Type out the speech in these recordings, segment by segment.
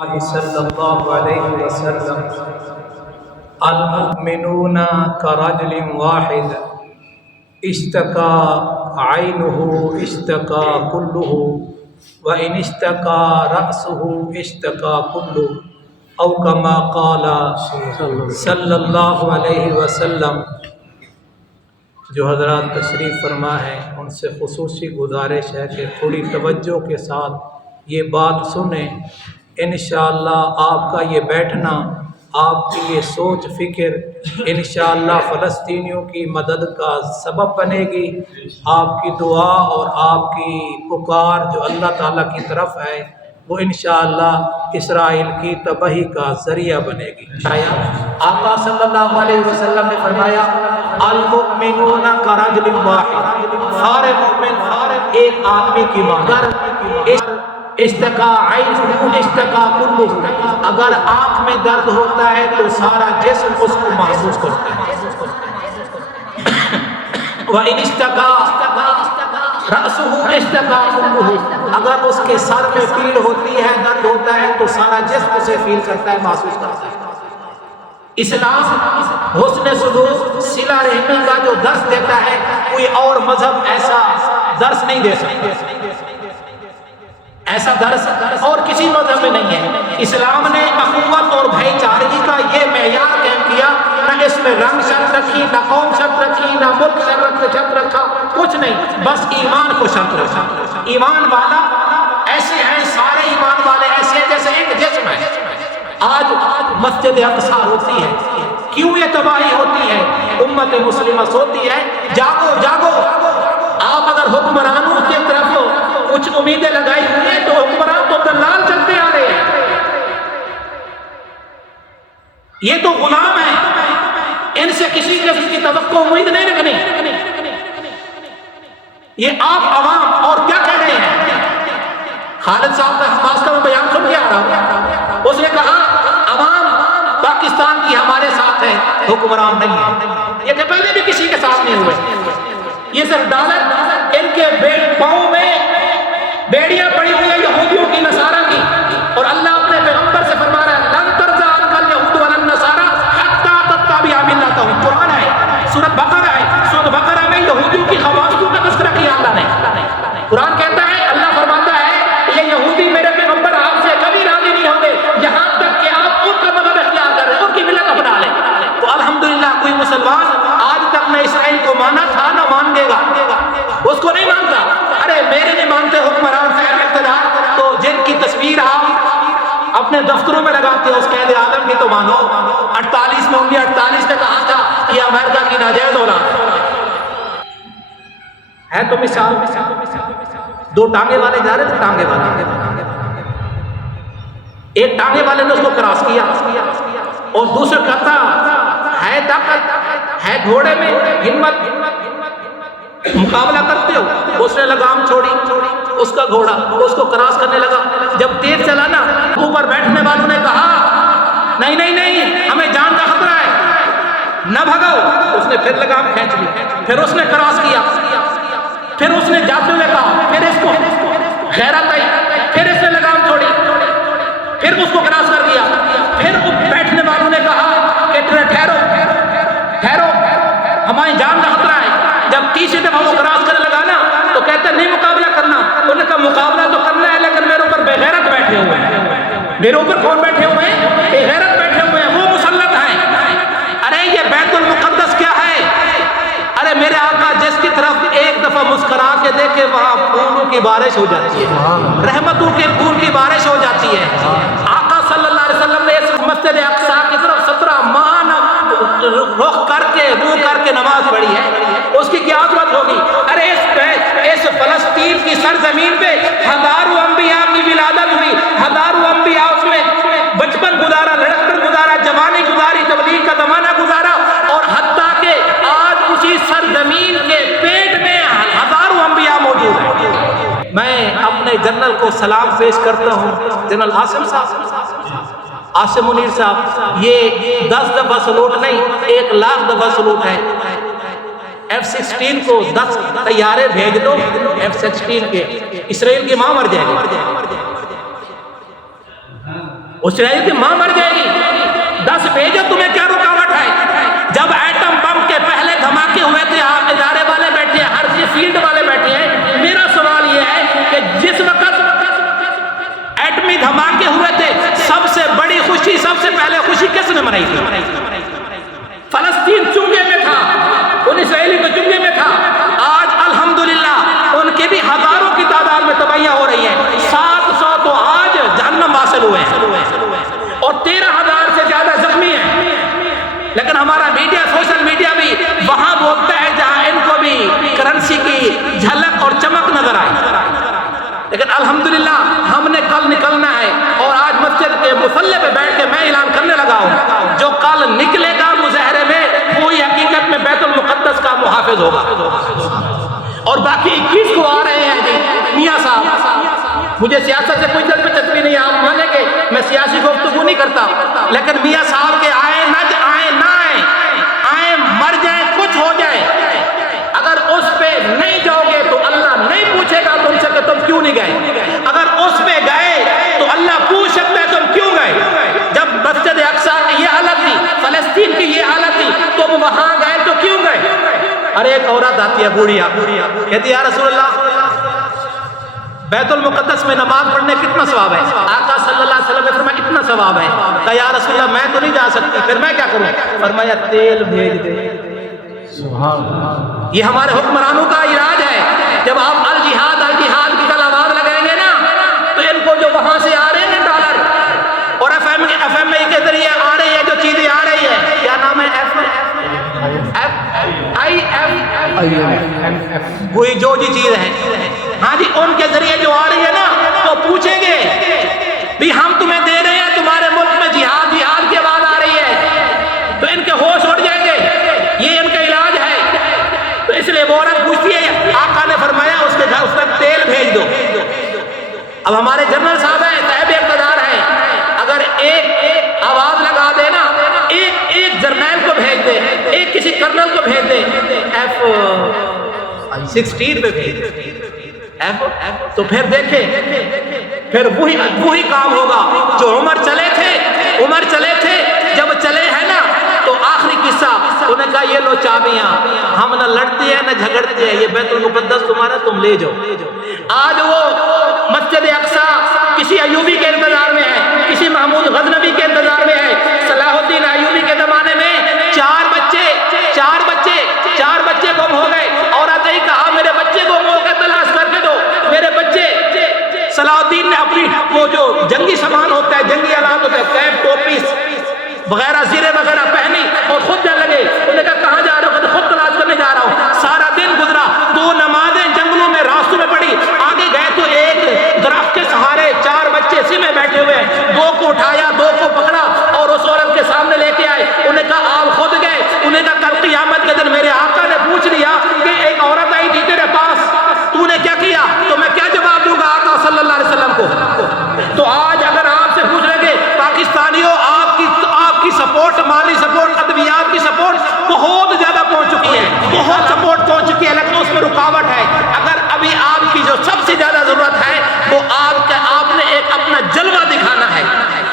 صلی اللہ علیہ وسلم المؤمنون کرجل واحد اشتکا عینہ اشتکا کلہ وان اشتکا رأسہ اشتکا کلہ او کما قال صلی اللہ علیہ وسلم۔ جو حضرات تشریف فرما ہے ان سے خصوصی گزارش ہے کہ تھوڑی توجہ کے ساتھ یہ بات سنیں، انشاءاللہ آپ کا یہ بیٹھنا، آپ کی یہ سوچ فکر انشاءاللہ فلسطینیوں کی مدد کا سبب بنے گی۔ آپ کی دعا اور آپ کی پکار جو اللہ تعالیٰ کی طرف ہے وہ انشاءاللہ اسرائیل کی تباہی کا ذریعہ بنے گی۔ آقا صلی اللہ علیہ وسلم نے فرمایا المؤمنون کرجل واحد، سارے مومن ایک آدمی کی مانند، اشتکا عین اشتکا کلہ، اگر آنکھ میں درد ہوتا ہے تو سارا جسم اس کو محسوس کرتا ہے۔ وَإِنِ اشْتَكَا رَأْسُهُ اشْتَكَا كُلُّهُ، اگر اس کے سر میں پیڑ ہوتی ہے، درد ہوتا ہے تو سارا جسم اسے فیل کرتا ہے، محسوس کرتا ہے۔ اسلام حسن سلوک صلہ رحمی کا جو درس دیتا ہے کوئی اور مذہب ایسا درس نہیں دے سکتا، ایسا درس اور کسی مذہب میں نہیں ہے۔ اسلام نے اخوت اور بھائی چارگی کا یہ معیار قائم کیا، نہ اس میں رنگ شرط رکھی، نہ قوم شرط رکھی، نہ ملک شرط رکھا، کچھ نہیں، بس ایمان کو شرط رکھا۔ ایمان والا ایسے ہیں، سارے ایمان والے ایسے ہیں جیسے ایک جسم ہے۔ آج مسجد اقصی ہوتی ہے، کیوں یہ تباہی ہوتی ہے؟ امت مسلمہ سوتی ہے، جاگو جاگو۔ آپ اگر حکمرانوں کی طرف کچھ امیدیں لگائی ہوئی ہیں تو حکمران تو دلال چلتے آ رہے ہیں، یہ تو غلام ہیں، ان سے کسی قسم کی توقع امید نہیں رکھنی۔ یہ آپ عوام اور کیا کہہ رہے ہیں؟ خالد صاحب کا حماس کا میں بیان سن کے آ رہا ہوں، اس نے کہا عوام پاکستان کی ہمارے ساتھ ہے، حکمران نہیں ہے۔ یہ کہ پہلے بھی کسی کے ساتھ نہیں ہوئے، یہ صرف ڈالر ان کے پاؤں میں بیڑیاں پڑی ہوئی ہیں یہودیوں کی نصارہ کی، اور اللہ اپنے پیغمبر سے فرما رہا ہے لن ترضى عنك اليهود ولا النصارى حتى تتبع ملتهم۔ قرآن ہے، سورۃ بقرہ ہے، سورۃ بقرہ میں یہودیوں کی خواصوں کا تذکرہ کیا اللہ نے۔ قرآن کہتا ہے، اللہ فرماتا ہے یہ یہودی میرے پیغمبر آپ سے کبھی راضی نہیں ہوں گے یہاں تک کہ آپ ان کا مذہب اختیار کر رہے ہیں، ان کی ملت اپنا لیں۔ تو الحمدللہ کوئی مسلمان آج تک نہ اسرائیل کو مانا تھا نہ مان گے گا، اس کو نہیں مانتا۔ ارے میرے نہیں مانتے حکمران صاحب اقتدار، تو جن کی تصویر آپ اپنے دفتروں میں لگاتے ہو اس قائد اعظم کی تو مانو۔ 48 میں 48 نے کہا تھا یہ امریکہ کی ناجائز اولاد ہے۔ تو مثال دو ٹانگے والے جا رہے تھے، ٹانگے والے، ایک ٹانگے والے نے اس کو کراس کیا اور دوسرے کہتا ہے طاقت ہے گھوڑے میں، ہمت، مقابلہ کرتے ہو؟ اس نے لگام چھوڑی، اس کا گھوڑا اس کو کراس کرنے لگا، جب تیز چلا نا اوپر بیٹھنے والوں نے کہا نہیں نہیں نہیں ہمیں جان کا خطرہ ہے، نہ بھگو۔ اس نے پھر لگام کھینچ لی، پھر اس نے کراس کیا، پھر اس نے جاتے ہوئے کہا، پھر اس کو غیرت آئی، پھر اس نے لگام چھوڑی، پھر اس کو کراس کر دیا، پھر بیٹھنے والوں نے کہا کہ ٹھہرو ٹھہرو ہماری جان کا خطرہ ہے۔ جب تیسری دفعہ وہ کراس کرنے لگا نا تو کہتے نہیں مقابلہ کرنا، انہوں نے کہا مقابلہ تو کرنا ہے لیکن میرے اوپر بے غیرت بیٹھے ہوئے ہیں۔ میرے اوپر کون بیٹھے ہوئے ہیں؟ بے غیرت بیٹھے ہوئے ہیں، وہ مسلط ہیں۔ ارے یہ بیت المقدس کیا ہے؟ ارے میرے آقا جس کی طرف ایک دفعہ مسکرا کے دیکھے وہاں پھولوں کی بارش ہو جاتی ہے، رحمتوں کے پھول کی بارش ہو جاتی ہے۔ آقا صلی اللہ علیہ وسلم نے اس مسجد اقصی کی طرف 17 ماہ رخ کر کے منہ کر کے نماز پڑھی ہے، اس کی کیا عظمت ہوگی؟ ارے اس فلسطین کی سرزمین پہ ہزاروں انبیاء کی ولادت ہوئی، ہزاروں انبیاء اس میں بچپن گزارا، لڑکپن گزارا، جوانی گزاری، تبلیغ کا زمانہ گزارا، اور حتیٰ کہ آج اسی سرزمین کے پیٹ میں ہزاروں انبیاء موجود ہیں۔ میں اپنے جنرل کو سلام پیش کرتا ہوں، جنرل عاصم صاحب، عاصم منیر صاحب، یہ 10 دفعہ سلوٹ نہیں 1 لاکھ دفعہ سلوٹ ہے۔ F-16 کو 10 طیارے بھیج دو F-16 کے، اسرائیل کی ماں مر جائے گی۔ اسرائیل کی ماں مر جائے گی، 10 بھیجو، تمہیں کیا رکاوٹ ہے؟ جب ایٹم بم کے پہلے دھماکے ہوئے تھے، آپ ادارے والے بیٹھے ہیں، ہر فیلڈ والے بیٹھے ہیں، میرا سوال یہ ہے کہ جس وقت ایٹمی دھماکے ہوئے تھے، سب سے بڑی خوشی، سب سے پہلے خوشی کس نے منائی تھی؟ فلسطین چنگے میں تھا، ان اسرائیلی کو چنگے میں تھا۔ آج الحمدللہ ان کے بھی ہزاروں کی تعداد میں تباہیاں ہو رہی ہیں، 700 تو آج جہنم واصل ہوئے ہیں اور 13,000 سے زیادہ زخمی ہیں۔ لیکن ہمارا میڈیا، سوشل میڈیا بھی وہاں بولتا ہے جہاں ان کو بھی کرنسی کی جھلک اور چمک نظر آئی۔ لیکن الحمدللہ ہم نے کل نکلنا ہے، اور آج مسجد کے مصلی پہ بیٹھ کے میں اعلان کرنے لگا ہوں، جو کل نکلے گا مظاہرے میں، وہی حقیقت میں بیت المقدس کا محافظ ہوگا۔ اور باقی 21 کو آ رہے ہیں جی میاں صاحب، مجھے سیاست سے کوئی دلچسپی نہیں، آپ مانیں کہ میں سیاسی گفتگو نہیں کرتا، لیکن میاں صاحب کے آئے نہ آئے مر جائیں، کچھ ہو جائے، اگر اس پہ نہیں جاؤ گے تو اللہ نہیں پوچھے گا تم سے کہ تم کیوں نہیں گئے، اگر اس پہ گئے تو اللہ پوچھ سکتا ہے تم کیوں گئے۔ جب مسجد اقصی کی یہ حالت تھی، فلسطین کی یہ حالت تھی، تم وہاں گئے تو کیوں گئے؟ ارے ایک عورت آتی ہے بوڑھیا، کہتی ہے یا رسول اللہ، بیت المقدس میں نماز پڑھنے کتنا ثواب ہے؟ آقا صلی اللہ علیہ وسلم نے فرمایا اتنا ثواب ہے۔ کہا یا رسول اللہ میں تو نہیں جا سکتی، پھر میں کیا کروں؟ فرمایا تیل بھیج دے۔ یہ ہمارے حکمرانوں کا علاج ہے۔ جب آپ الجہاد الجہاد کی کل آواز لگائیں گے نا، تو ان کو جو وہاں سے آ رہے ہیں ڈالر اور ایف ایم ای کے ذریعے آ رہی ہے، جو چیزیں آ رہی ہے، کیا نام ہے؟ وہی جو جی چیز ہے، ہاں جی، ان کے ذریعے جو آ رہی ہے نا، تو پوچھیں گے بھی ہم تمہیں دے رہے ہیں، تمہارے ملک میں جہاد جہاد کی آواز آ رہی ہے، تو ان کے ہوش اڑ جائیں گے، یہ ان کا علاج ہے۔ تو اس لیے وہ عورت پوچھتی ہے، آقا نے فرمایا اس کے گھر اس پر تیل بھیج دو۔ اب ہمارے جنرل صاحب ہیں، صاحب اقتدار ہیں، اگر ایک آواز لگا دے نا، ایک جرنیل کو بھیج دے، ایک کسی کرنل کو بھیج دے، F-16 پہ بھیج دے، تو پھر دیکھیں، پھر وہی کام ہوگا جو عمر چلے تھے، جب چلے ہیں نا، تو آخری قصہ انہوں نے کہا یہ لو چابیاں، ہم نہ لڑتے ہیں نہ جھگڑتے ہیں، یہ بیت المقدس تمہارا، تم لے جاؤ۔ آج وہ مسجد اقصی کسی ایوبی کے انتظار میں ہے، کسی محمود غزنوی کے انتظار میں ہے۔ صلاح الدین ایوبی کے زمانے میں 4 بچے گم ہو گئے، عورت نے کہا میرے بچے گم ہو گئے، تلاش کر کے دو میرے بچے۔ صلاح الدین نے اپنی وہ جو جنگی سامان ہوتا ہے، جنگی آلات ہوتا ہے، کیپ، ٹوپی وغیرہ، زیرے وغیرہ پہنی اور خود جا لگے۔ انہوں نے کہا کہاں جا رہا ہوں؟ خود تلاش کرنے جا رہا ہوں۔ سارا دن گزرا، 2 نمازیں جنگلوں میں راستوں میں پڑھی، آگے گئے تو ایک درخت کے سہارے 4 بچے اسی میں بیٹھے ہوئے ہیں، 2 کو اٹھایا، 2 کو پکڑا اور اس عورت کے سامنے لے کے آئے۔ انہوں نے کہا آپ خود گئے؟ انہوں نے کہا کل قیامت کے دن میرے آقا نے پوچھ لیا کہ ایک عورت آئی تھی تیرے پاس، تو نے کیا کیا؟ تو میں کیا جواب دوں گا آقا صلی اللہ علیہ وسلم کو؟ تو آج اگر آپ سے پوچھ لیں گے پاکستانیوں، آپ کی سپورٹ، مالی سپورٹ، ادویات کی سپورٹ بہت زیادہ پہنچ چکی ہے، بہت سپورٹ پہنچ چکی ہے، لیکن اس میں رکاوٹ ہے۔ اگر ابھی آپ کی جو سب سے زیادہ ضرورت ہے وہ آپ نے ایک اپنا جلوہ دکھانا ہے،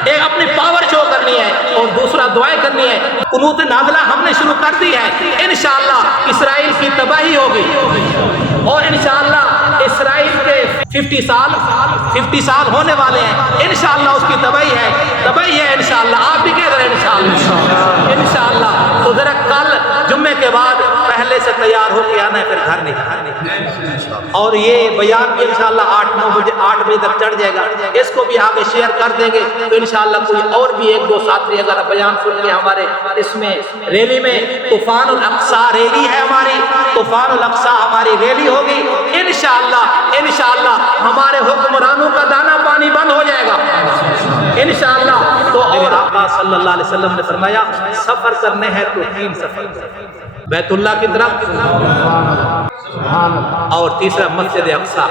ایک اپنی پاور شو کرنی ہے، اور دوسرا دعائیں کرنی ہے۔ قنوت نازلہ ہم نے شروع کر دی ہے، انشاءاللہ اسرائیل کی تباہی ہوگی، اور انشاءاللہ اسرائیل کے 50 سال ہونے والے ہیں، انشاءاللہ اس کی تباہی ہے انشاءاللہ۔ آپ بھی کہہ رہے ہیں انشاءاللہ۔ تو ذرا کل جمعے کے بعد پہلے سے تیار ہو کے آنا ہے، پھر گھر نہیں، اور یہ بیان بھی انشاءاللہ 8 بجے تک چڑھ جائے گا، اس کو بھی آگے شیئر کر دیں گے، تو انشاءاللہ کوئی اور بھی 1-2 ساتھی اگر بیان سن کے ہمارے اس میں ریلی میں، طوفان الاقصی ریلی ہے ہماری، طوفان الاقصی ہماری ریلی ہوگی انشاءاللہ ہمارے حکمرانوں کا دانا پانی بند ہو جائے گا انشاءاللہ۔ تو اور آقا صلی اللہ علیہ وسلم نے فرمایا سفر کرنے ہیں تو 3 سفر، بیت اللہ کی طرف، اور تیسرا مسجد اقصی۔